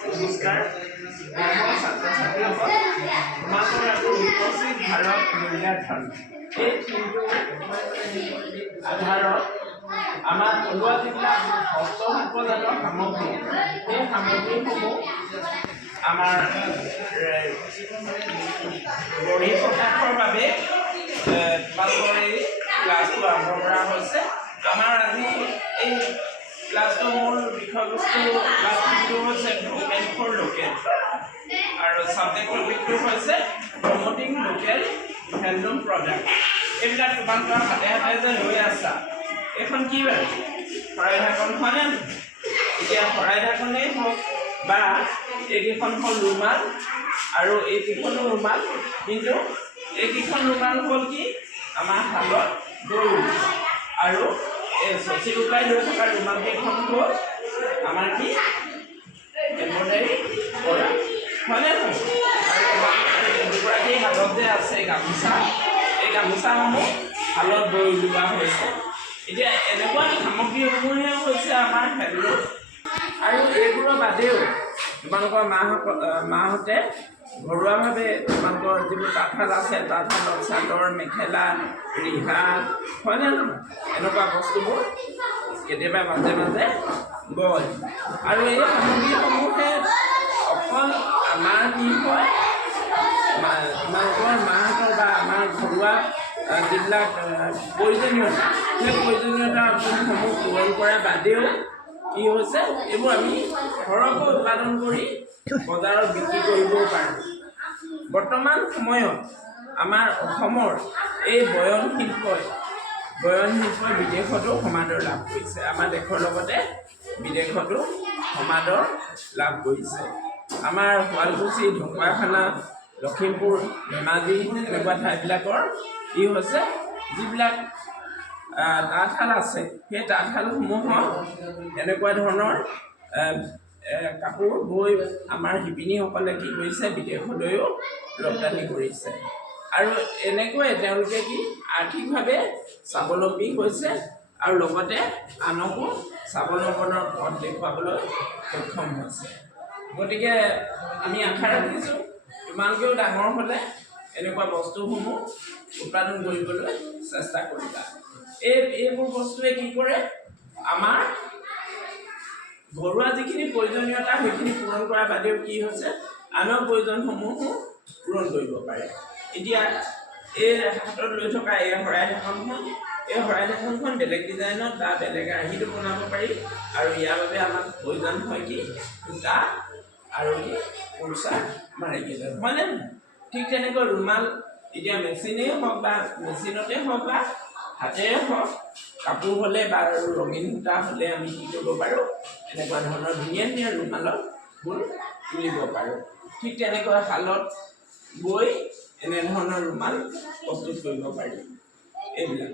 নমস্কাৰ মই ছাত্ৰ-ছাত্ৰীসকল সমাজৰ আৰু বিকশিত ভাৰত মূল্যায়ন এই থিমটোৰ আধাৰত আমাৰ থলুৱা যিবিলাক হস্তশিল্পজাত সামগ্ৰী সেই সামগ্ৰীসমূহ আমাৰ বঢ়ি প্ৰকাশৰ বাবে তোমালোকৰ এই ক্লাছটো আৰম্ভ কৰা হৈছে। আমাৰ আজি এই ক্লাছটোৰ মূল বিষয়বস্তু ক্লাছটো হৈছে ভোকেল ফৰ লোকেল আৰু ছাবজেক্ট টপিকটো হৈছে প্ৰমোটিং লোকেল হেণ্ডলুম প্ৰডাক্ট। এইবিলাক তোমালোকৰ হাতে হাতে যে লৈ আছা, এইখন কি বাৰু শৰাই ঢাকন হয়নে? এতিয়া শৰাই ঢাকনেই হওক বা এইকেইখন হ'ল ৰুমাল আৰু এইকেইখনো ৰুমাল, কিন্তু এইকেইখন ৰুমাল হ'ল কি আমাৰ হালত গৰু আৰু এই চচি ওলাই লৈ থকা ৰুমাল কেইখন হ'ল আমাৰ কি এম্ব্ৰইডাৰী কৰা হয়নে নহয়? আৰু দুগৰাকী হাতত যে আছে গামোচা, এই গামোচাসমূহ হালত বৈ উলিওৱা হৈছে। এতিয়া এনেকুৱা সামগ্ৰীসমূহে হৈছে আমাৰ হেণ্ডলুম। আৰু এইবোৰৰ বাদেও তোমালোকৰ মাহঁতে ঘৰুৱাভাৱে তোমালোকৰ যিবোৰ তাঁতশাল আছে, তাঁতশালত চাদৰ মেখেলা ৰিহা হয়নে নহয়, এনেকুৱা বস্তুবোৰ কেতিয়াবা মাজে মাজে বয়। আৰু এই সামগ্ৰীসমূহে অকল আমাৰ কি হয় তোমালোকৰ মাহঁতৰ বা আমাৰ ঘৰুৱা যিবিলাক প্ৰয়োজনীয়তা, সেই প্ৰয়োজনীয়তাসমূহ পূৰণ কৰাৰ বাদেও কি হৈছে এইবোৰ আমি সৰহকৈ উৎপাদন কৰি বজাৰত বিক্ৰী কৰিবও পাৰোঁ। বৰ্তমান সময়ত আমাৰ অসমৰ এই বয়ন শিল্পই বিদেশতো সমাদৰ লাভ কৰিছে। আমাৰ দেশৰ লগতে বিদেশতো সমাদৰ লাভ কৰিছে। আমাৰ শুৱালকুছি, ঢকুৱাখানা, লখিমপুৰ, ধেমাজি এনেকুৱা ঠাইবিলাকৰ কি হৈছে যিবিলাক তাঁতশাল আছে, সেই তাঁতশালসমূহৰ এনেকুৱা ধৰণৰ কাপোৰ বৈ আমাৰ শিপিনীসকলে কি কৰিছে বিদেশলৈও ৰপ্তানি কৰিছে। আৰু এনেকৈ তেওঁলোকে কি আৰ্থিকভাৱে স্বাৱলম্বী হৈছে আৰু লগতে আনকো স্বাৱলম্বনৰ পথ দেখুৱাবলৈ সক্ষম হৈছে। গতিকে আমি আশা ৰাখিছোঁ তোমালোকেও ডাঙৰ হ'লে এনেকুৱা বস্তুসমূহ উৎপাদন কৰিবলৈ চেষ্টা কৰিবা। এইবোৰ বস্তুৱে কি কৰে আমাৰ ঘৰুৱা যিখিনি প্ৰয়োজনীয়তা সেইখিনি পূৰণ কৰাৰ বাদেও কি হৈছে আনৰ প্ৰয়োজনসমূহো পূৰণ কৰিব পাৰে। এতিয়া এই হাতত লৈ থকা এই শৰাই ঢাকনখন বেলেগ ডিজাইনত বা বেলেগ আৰ্হিটো বনাব পাৰি। আৰু ইয়াৰ বাবে আমাক প্ৰয়োজন হয় কি সূতা আৰু কি কুৰ্চা মাৰিবলৈ হয়নে নহয়? ঠিক তেনেকৈ ৰুমাল এতিয়া মেচিনেই হওক বা মেচিনতে হওক বা হাতেৰে হওক, কাপোৰ হ'লে বা ৰঙীন সূতা হ'লে আমি কি কৰিব পাৰোঁ এনেকুৱা ধৰণৰ ধুনীয়া ধুনীয়া ৰুমালত ফুল তুলিব পাৰোঁ। ঠিক তেনেকৈ শালত বৈ এনেধৰণৰ ৰুমাল প্ৰস্তুত কৰিব পাৰি। এইবিলাক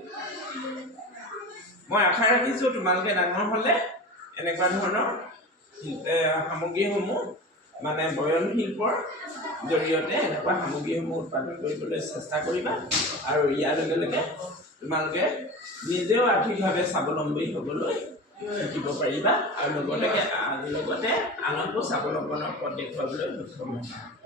মই আশা ৰাখিছোঁ তোমালোকে ডাঙৰ হ'লে এনেকুৱা ধৰণৰ সামগ্ৰীসমূহ মানে বয়ন শিল্পৰ জৰিয়তে এনেকুৱা সামগ্ৰীসমূহ উৎপাদন কৰিবলৈ চেষ্টা কৰিবা। আৰু ইয়াৰ লগে লগে তোমালোকে নিজেও আৰ্থিকভাৱে স্বাৱলম্বী হ'বলৈ শিকিব পাৰিবা আৰু লগতে আনকো স্বাৱলম্বনৰ পথ দেখুৱাবলৈ সক্ষম হ'বা।